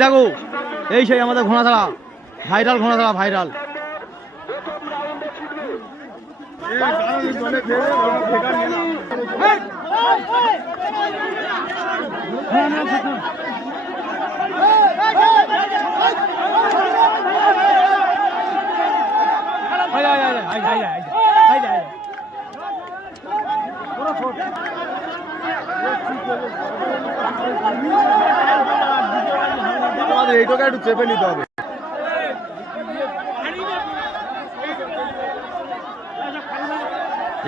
দেখো এই সেই আমাদের ঘোড়াছাড়া ভাইরাল ঘোড়াছাড়া ভাইরাল। এইটাকে একটু চেপে নিতে হবে।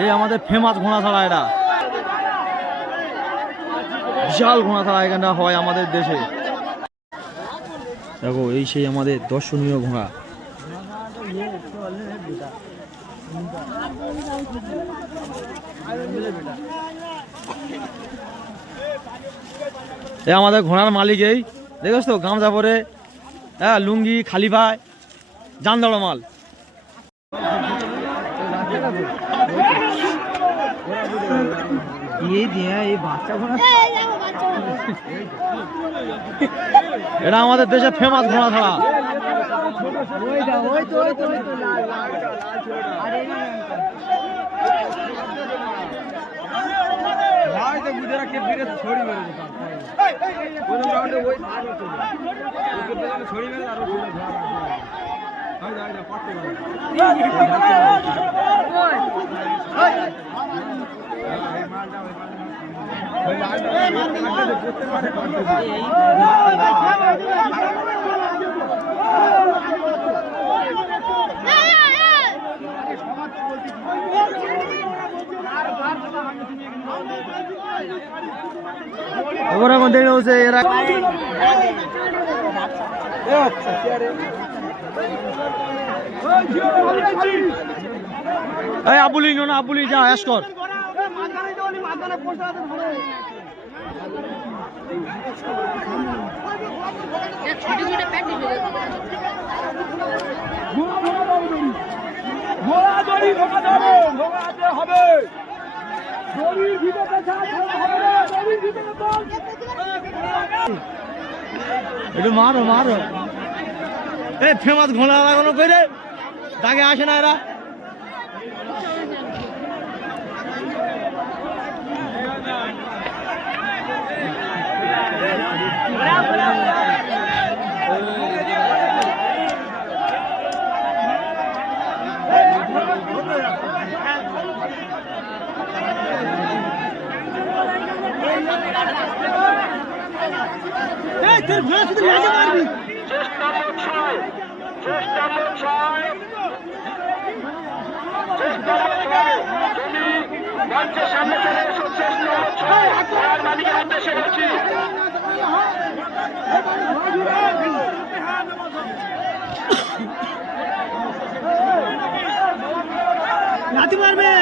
এই আমাদের ফেমাস ঘোড়াছাড়া, এটা বিশাল ঘোড়াছাড়া এখানটা হয় আমাদের দেশে। দেখো এই সেই আমাদের দর্শনীয় ঘোড়া। এ আমাদের ঘোড়ার মালিক, এই দেখোস তো গামছা পরে, হ্যাঁ লুঙ্গি খালি ভাই জান দড় মাল। এটা আমাদের দেশে ফেমাস ঘোড়াছাড়া। ওরা কোন দিন হচ্ছে এরা এই আবুলি না আবুলি যা অ্যাশ কর। একটু মারো মারো, এই ফেমাস ঘোড়া লাগানো করে দাগে আসে না এরা। সামনে চলে এসো, মালিকের উদ্দেশ্যে বলছি। লাথি মারবে,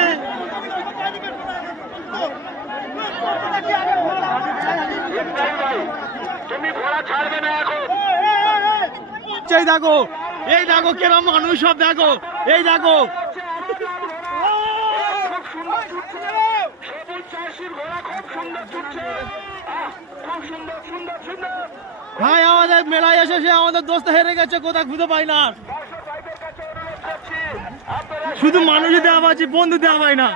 তুমি ঘোড়া ছাড়বে না এখন। এই দেখো, এই দেখো কেরম মানুষ সব, দেখো এই দেখো ভাই। আমাদের মেলায় এসে সে আমাদের দোস্ত হেরে গেছে, কোথাও খুঁজে পাই না, শুধু মানুষই দেওয়া পাচ্ছি, বন্ধু দেওয়া পাই না।